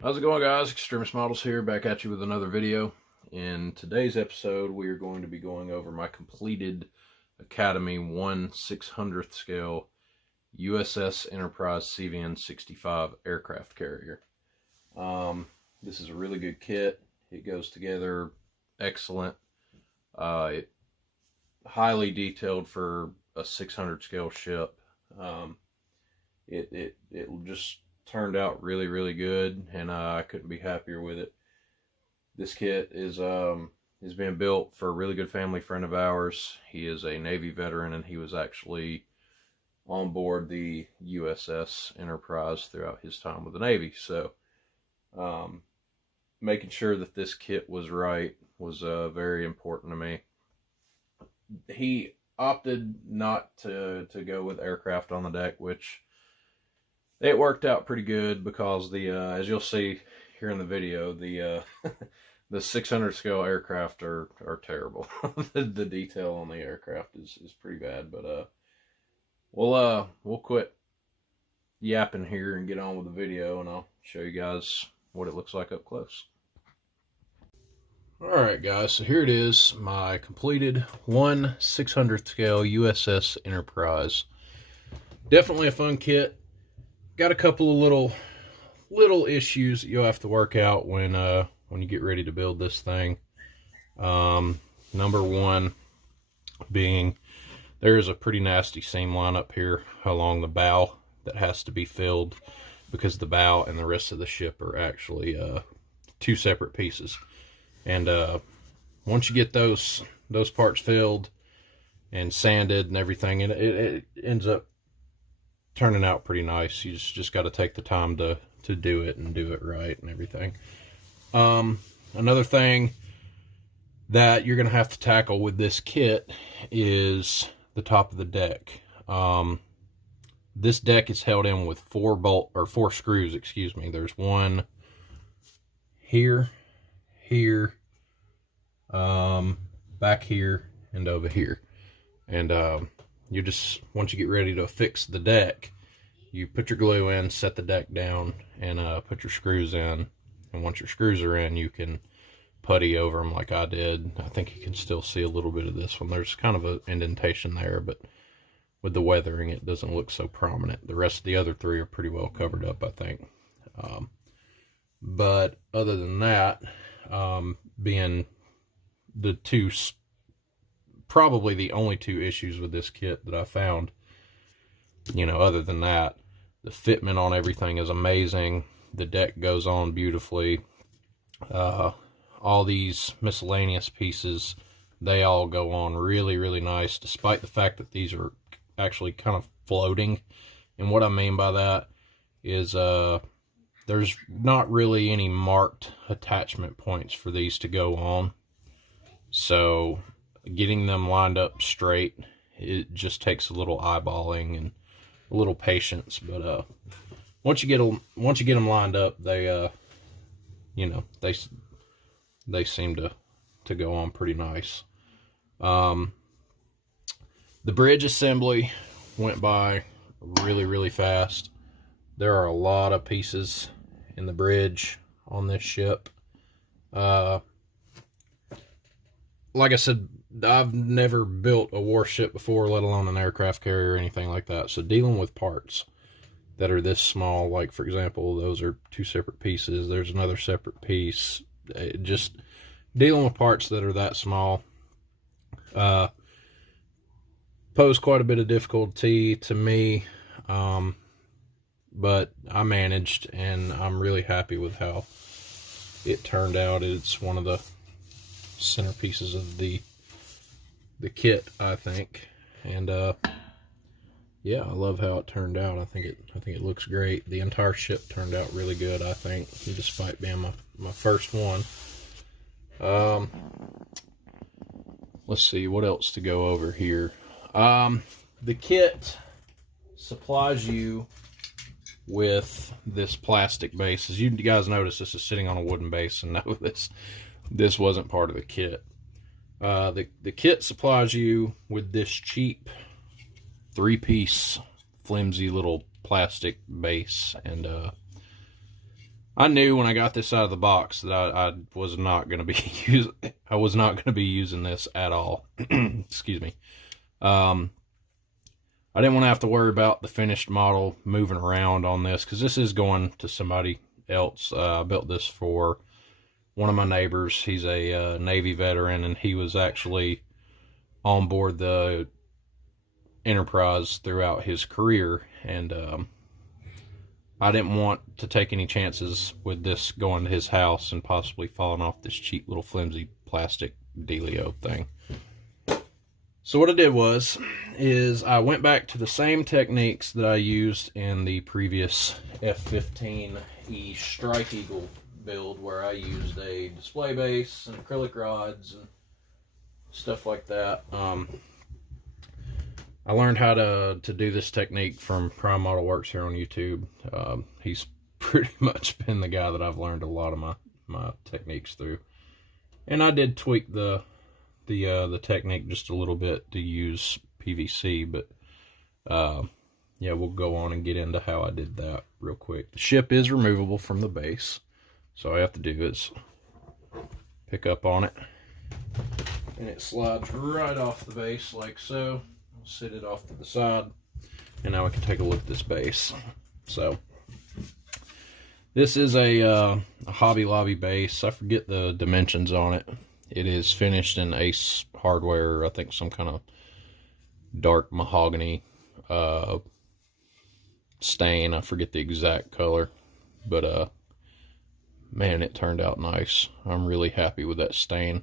How's it going, guys? Extremist Models here, back at you with another video. In today's episode, we are going to be going over my completed Academy 1/600th scale USS Enterprise CVN-65 aircraft carrier. This is a really good kit. It goes together excellent. It highly detailed for a 600 scale ship. It just turned out really good, and I couldn't be happier with it. This kit is being built for a really good family friend of ours. He is a Navy veteran, and he was actually on board the USS Enterprise throughout his time with the Navy. So making sure that this kit was right was very important to me. He opted not to go with aircraft on the deck, which it worked out pretty good because the as you'll see here in the video, the the 600 scale aircraft are terrible. The detail on the aircraft is pretty bad, but we'll quit yapping here and get on with the video, and I'll show you guys what it looks like up close. Alright guys, so here it is, my completed 1/600th scale USS Enterprise. Definitely a fun kit. Got a couple of little issues that you'll have to work out when you get ready to build this thing. Number one being there is a pretty nasty seam line up here along the bow that has to be filled, because the bow and the rest of the ship are actually two separate pieces. And once you get those parts filled and sanded and everything, it ends up turning out pretty nice. You just got to take the time to do it and do it right and everything. Another thing that you're going to have to tackle with this kit is the top of the deck. This deck is held in with four screws, excuse me. There's one here, back here, and over here. And you just, once you get ready to fix the deck, you put your glue in, set the deck down, and put your screws in. And once your screws are in, you can putty over them like I did. I think you can still see a little bit of this one. There's kind of an indentation there, but with the weathering, it doesn't look so prominent. The rest of the other three are pretty well covered up, I think. But other than that, being the two, probably the only two issues with this kit that I found, other than that, the fitment on everything is amazing. The deck goes on beautifully. All these miscellaneous pieces, they all go on really nice, despite the fact that these are actually kind of floating. And what I mean by that is there's not really any marked attachment points for these to go on. So getting them lined up straight, it just takes a little eyeballing and a little patience. But once you get them lined up, they they seem to go on pretty nice. The bridge assembly went by really fast. There are a lot of pieces in the bridge on this ship. Like I said, I've never built a warship before, let alone an aircraft carrier or anything like that. So dealing with parts that are this small, like for example, those are two separate pieces. There's another separate piece. Just dealing with parts that are that small posed quite a bit of difficulty to me. But I managed, and I'm really happy with how it turned out. It's one of the centerpieces of the kit, I think. And yeah, I love how it turned out. I think it looks great. The entire ship turned out really good, I think, despite being my first one. Let's see what else to go over here. The kit supplies you with this plastic base. As you guys notice, this is sitting on a wooden base, and no, this wasn't part of the kit. The kit supplies you with this cheap 3-piece flimsy little plastic base, and I knew when I got this out of the box that I was not going to be using this at all. Excuse me. I didn't want to have to worry about the finished model moving around on this, because this is going to somebody else. I built this for one of my neighbors. He's a Navy veteran, and he was actually on board the Enterprise throughout his career, and I didn't want to take any chances with this going to his house and possibly falling off this cheap little flimsy plastic dealio thing. So what I did is I went back to the same techniques that I used in the previous F-15E Strike Eagle build, where I used a display base and acrylic rods and stuff like that. I learned how to do this technique from Prime Model Works here on YouTube. He's pretty much been the guy that I've learned a lot of my techniques through. And I did tweak the technique just a little bit to use PVC, but yeah, we'll go on and get into how I did that real quick. The ship is removable from the base, so all I have to do is pick up on it, and it slides right off the base like so. I'll sit it off to the side, and now we can take a look at this base. So this is a Hobby Lobby base. I forget the dimensions on it. It is finished in Ace Hardware, I think some kind of dark mahogany stain. I forget the exact color, but man, it turned out nice. I'm really happy with that stain.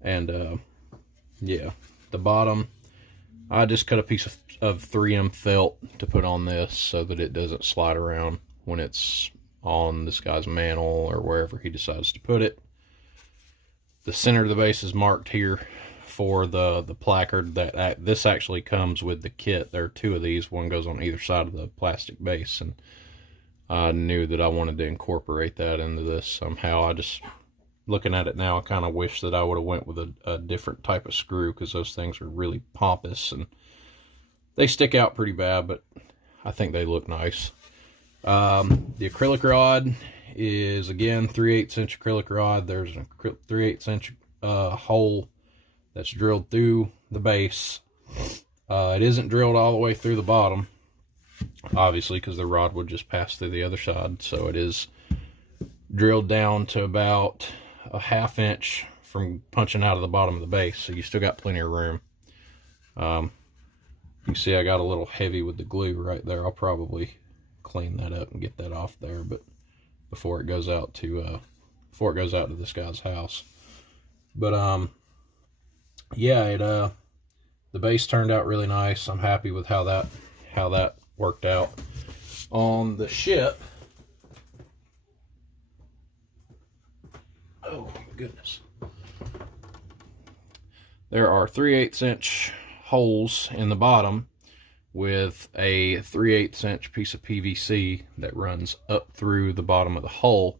And yeah, the bottom, I just cut a piece of 3M felt to put on this so that it doesn't slide around when it's on this guy's mantle or wherever he decides to put it. The center of the base is marked here for the placard. This actually comes with the kit. There are two of these. One goes on either side of the plastic base, and I knew that I wanted to incorporate that into this somehow. I just, looking at it now, I kind of wish that I would have went with a different type of screw, because those things are really pompous and they stick out pretty bad, but I think they look nice. The acrylic rod is, again, 3/8 inch acrylic rod. There's a 3/8 inch hole that's drilled through the base. It isn't drilled all the way through the bottom, obviously, because the rod would just pass through the other side. So it is drilled down to about a 1/2 inch from punching out of the bottom of the base, so you still got plenty of room. You see I got a little heavy with the glue right there. I'll probably clean that up and get that off there, but before it goes out to this guy's house. But yeah, the base turned out really nice. I'm happy with how that worked out. On the ship, oh my goodness, there are 3/8 inch holes in the bottom with a 3/8 inch piece of PVC that runs up through the bottom of the hull,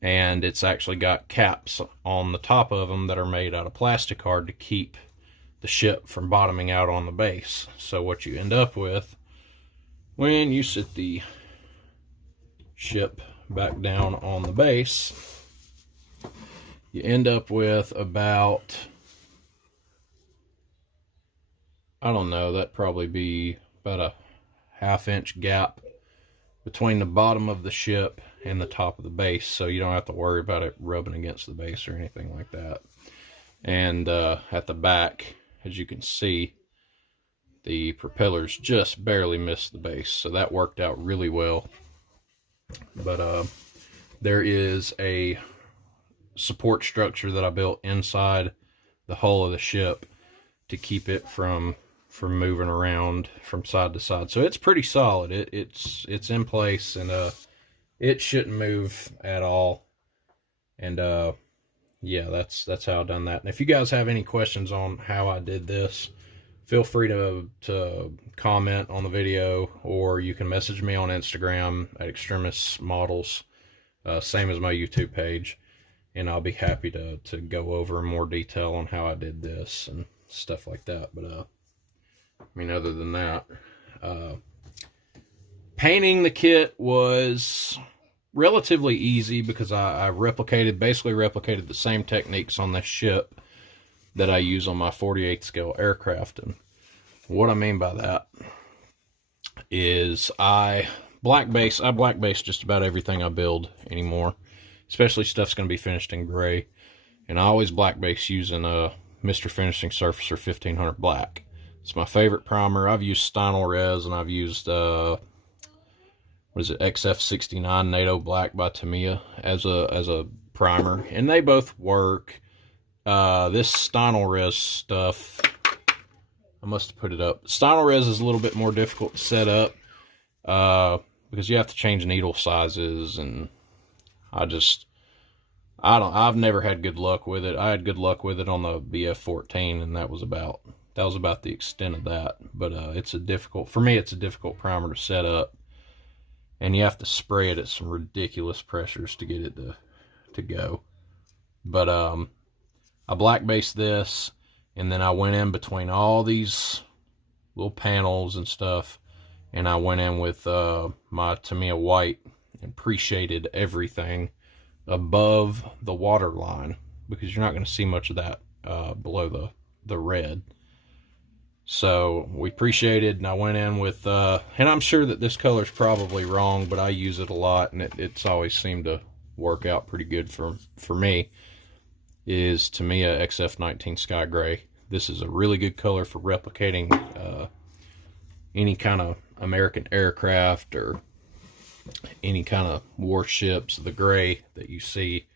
and it's actually got caps on the top of them that are made out of plastic card to keep the ship from bottoming out on the base. So what you end up with when you sit the ship back down on the base, you end up with about, I don't know, that'd probably be about a 1/2 inch gap between the bottom of the ship and the top of the base, so you don't have to worry about it rubbing against the base or anything like that. And at the back, as you can see, the propellers just barely missed the base, so that worked out really well. But there is a support structure that I built inside the hull of the ship to keep it from moving around from side to side. So it's pretty solid. It's in place, and it shouldn't move at all. And yeah, that's how I done that. And if you guys have any questions on how I did this, feel free to comment on the video, or you can message me on Instagram at Extremis Models, same as my YouTube page, and I'll be happy to go over in more detail on how I did this and stuff like that. But I mean, other than that, painting the kit was relatively easy because I basically replicated the same techniques on this ship that I use on my 48th scale aircraft. And what I mean by that is I black base just about everything I build anymore, especially stuff's going to be finished in gray. And I always black base using a Mr. Finishing Surfacer 1500 Black. It's my favorite primer. I've used Stynel Res, and I've used what is it, XF69 NATO Black by Tamiya as a primer, and they both work. This Stynel Res stuff, I must have put it up. Stynel Res is a little bit more difficult to set up because you have to change needle sizes, and I've never had good luck with it. I had good luck with it on the BF-14, and that was about the extent of that. But for me it's a difficult primer to set up, and you have to spray it at some ridiculous pressures to get it to go. But I black based this, and then I went in between all these little panels and stuff, and I went in with my Tamiya white and pre-shaded everything above the water line, because you're not going to see much of that below the red. So we pre-shaded, and I went in with and I'm sure that this color is probably wrong, but I use it a lot, and it's always seemed to work out pretty good for me, is Tamiya XF19 Sky Gray. This is a really good color for replicating any kind of American aircraft or any kind of warships. The gray that you see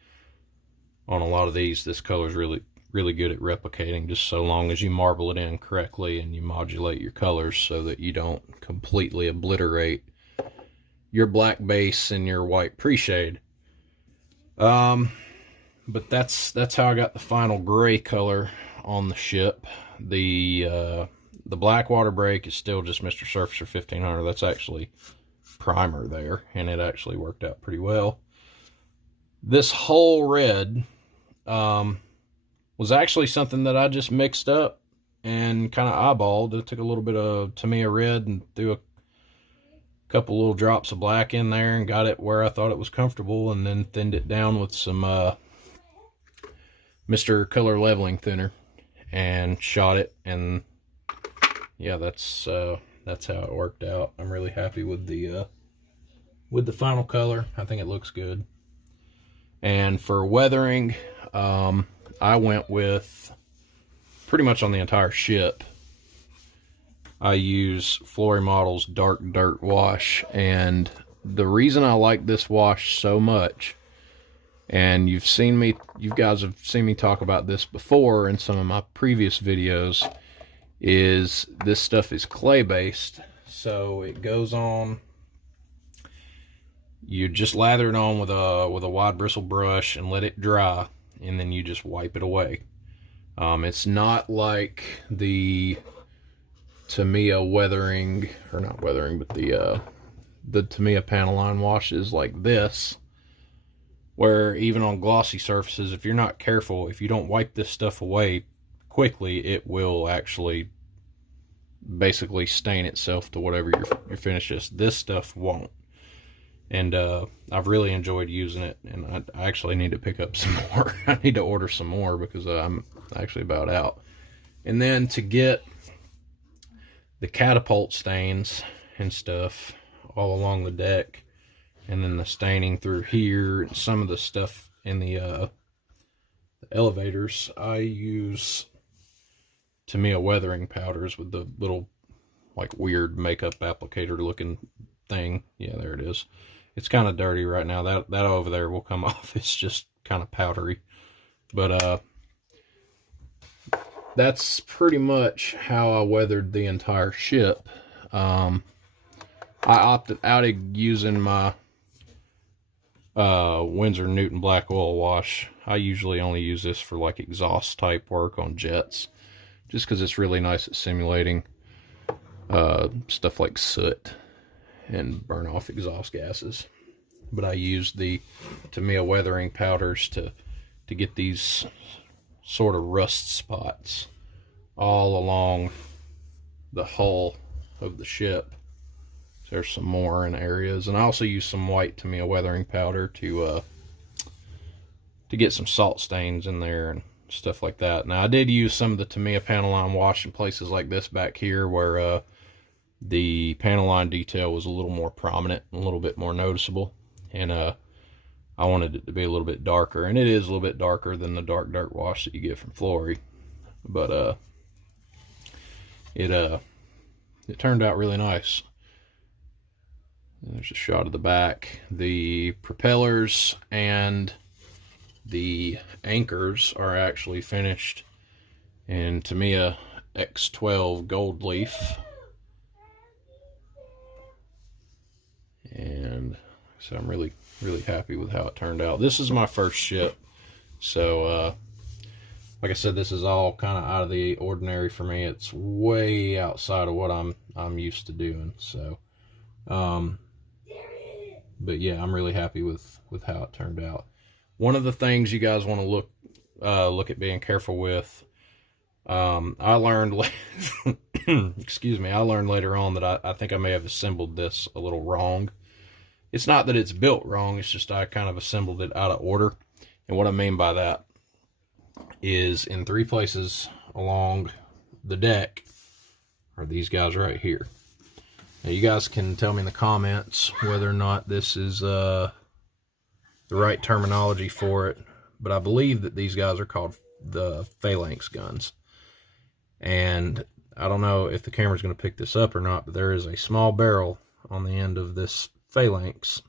on a lot of these, this color is really good at replicating, just so long as you marble it in correctly and you modulate your colors so that you don't completely obliterate your black base and your white pre-shade. But that's how I got the final gray color on the ship. The black water brake is still just Mr. Surfacer 1500. That's actually primer there, and it actually worked out pretty well. This whole red was actually something that I just mixed up and kind of eyeballed. I took a little bit of Tamiya red and threw a couple little drops of black in there and got it where I thought it was comfortable, and then thinned it down with some Mr. Color Leveling Thinner and shot it, and yeah, that's how it worked out. I'm really happy with the final color. I think it looks good. And for weathering, I went with pretty much on the entire ship. I use Flory-Model's Dark Dirt Wash, and the reason I like this wash so much, and you guys have seen me talk about this before in some of my previous videos, is this stuff is clay based. So it goes on, you just lather it on with a wide bristle brush and let it dry, and then you just wipe it away. It's not like the Tamiya weathering, or not weathering, but the Tamiya panel line washes like this, where even on glossy surfaces, if you're not careful, if you don't wipe this stuff away quickly, it will actually basically stain itself to whatever your finish is. This stuff won't. And I've really enjoyed using it, and I actually need to pick up some more. I need to order some more because I'm actually about out. And then to get the catapult stains and stuff all along the deck, and then the staining through here, and some of the stuff in the elevators, I use Tamiya weathering powders with the little like weird makeup applicator looking thing. Yeah, there it is. It's kind of dirty right now. That over there will come off. It's just kind of powdery. But that's pretty much how I weathered the entire ship. I opted out of using my Winsor Newton black oil wash. I usually only use this for like exhaust type work on jets, just because it's really nice at simulating stuff like soot and burn off exhaust gases. But I use the Tamiya weathering powders to get these sort of rust spots all along the hull of the ship. There's some more in areas, and I also use some white Tamiya weathering powder to get some salt stains in there and stuff like that. Now I did use some of the Tamiya panel line wash in places like this back here where the panel line detail was a little more prominent, a little bit more noticeable, and I wanted it to be a little bit darker, and it is a little bit darker than the dark dirt wash that you get from Flory, but it turned out really nice. There's a shot of the back. The propellers and the anchors are actually finished in Tamiya X12 gold leaf, and so I'm really happy with how it turned out. This is my first ship, so like I said, this is all kind of out of the ordinary for me. It's way outside of what I'm used to doing. So but yeah, I'm really happy with how it turned out. One of the things you guys want to look at being careful with, I learned excuse me, I learned later on that I think I may have assembled this a little wrong. It's not that it's built wrong, it's just I kind of assembled it out of order. And what I mean by that is in 3 places along the deck are these guys right here. Now you guys can tell me in the comments whether or not this is the right terminology for it, but I believe that these guys are called the phalanx guns. And I don't know if the camera's going to pick this up or not, but there is a small barrel on the end of this phalanx,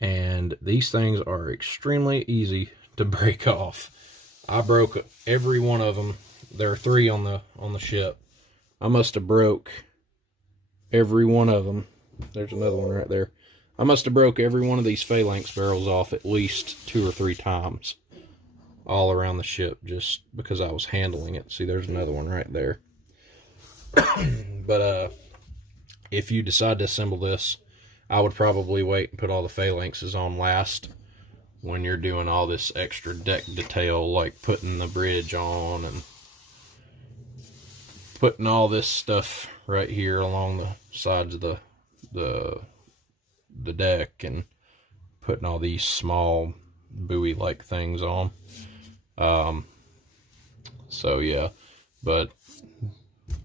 and these things are extremely easy to break off. I broke every one of them. There are 3 on the ship. I must have broke every one of them. There's another one right there. I must have broke every one of these phalanx barrels off at least 2 or 3 times all around the ship, just because I was handling it. See, there's another one right there. But if you decide to assemble this, I would probably wait and put all the phalanxes on last when you're doing all this extra deck detail, like putting the bridge on and putting all this stuff right here along the sides of the deck, and putting all these small buoy like things on. So yeah, but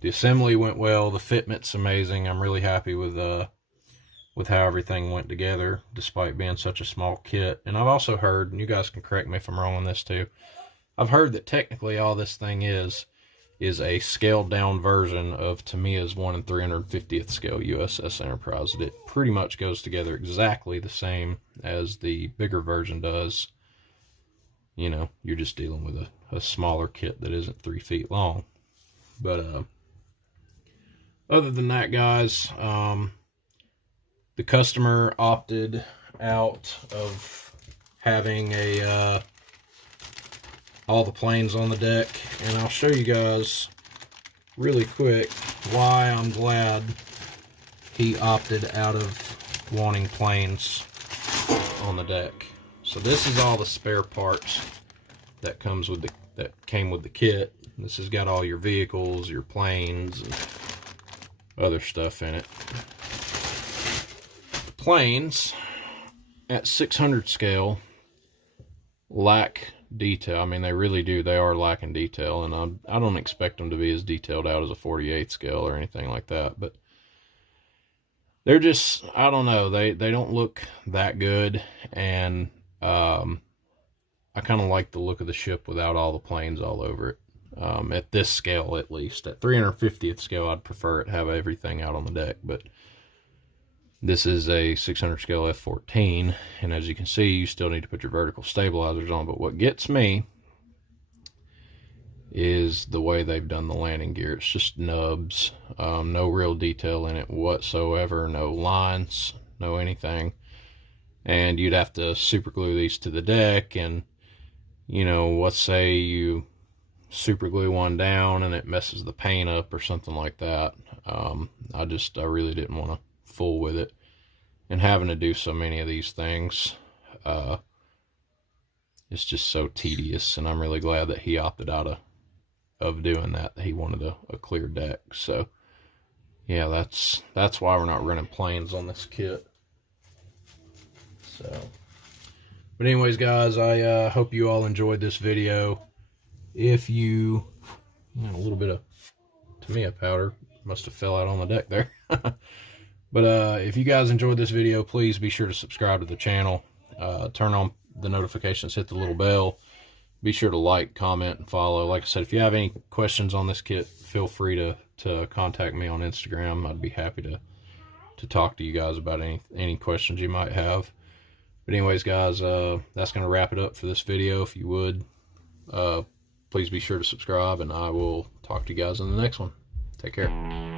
the assembly went well. The fitment's amazing. I'm really happy with how everything went together, despite being such a small kit. And I've also heard, and you guys can correct me if I'm wrong on this too, I've heard that technically all this thing is a scaled down version of Tamiya's 1 350th scale USS Enterprise. It pretty much goes together exactly the same as the bigger version does. You know, you're just dealing with a smaller kit that isn't 3 feet long. But other than that, guys, the customer opted out of having all the planes on the deck, and I'll show you guys really quick why I'm glad he opted out of wanting planes on the deck. So this is all the spare parts that came with the kit. This has got all your vehicles, your planes, and other stuff in it. The planes at 600 scale lack detail. I mean, they really do. They are lacking detail, and I don't expect them to be as detailed out as a 48 scale or anything like that, but they're just, I don't know, they don't look that good. And I kind of like the look of the ship without all the planes all over it. At this scale, at least. At 350th scale, I'd prefer it to have everything out on the deck, but this is a 600 scale F-14, and as you can see, you still need to put your vertical stabilizers on. But what gets me is the way they've done the landing gear. It's just nubs, no real detail in it whatsoever, no lines, no anything. And you'd have to super glue these to the deck, and you know, let's say you super glue one down and it messes the paint up or something like that. I really didn't want to fool with it, and having to do so many of these things, it's just so tedious. And I'm really glad that he opted out of doing that. He wanted a clear deck. So yeah, that's why we're not running planes on this kit. So, but anyways, guys, I hope you all enjoyed this video. If you, a little bit of Tamiya powder must have fell out on the deck there. But if you guys enjoyed this video, please be sure to subscribe to the channel. Turn on the notifications, hit the little bell. Be sure to like, comment, and follow. Like I said, if you have any questions on this kit, feel free to contact me on Instagram. I'd be happy to talk to you guys about any questions you might have. But anyways, guys, that's going to wrap it up for this video. If you would, please be sure to subscribe, and I will talk to you guys in the next one. Take care.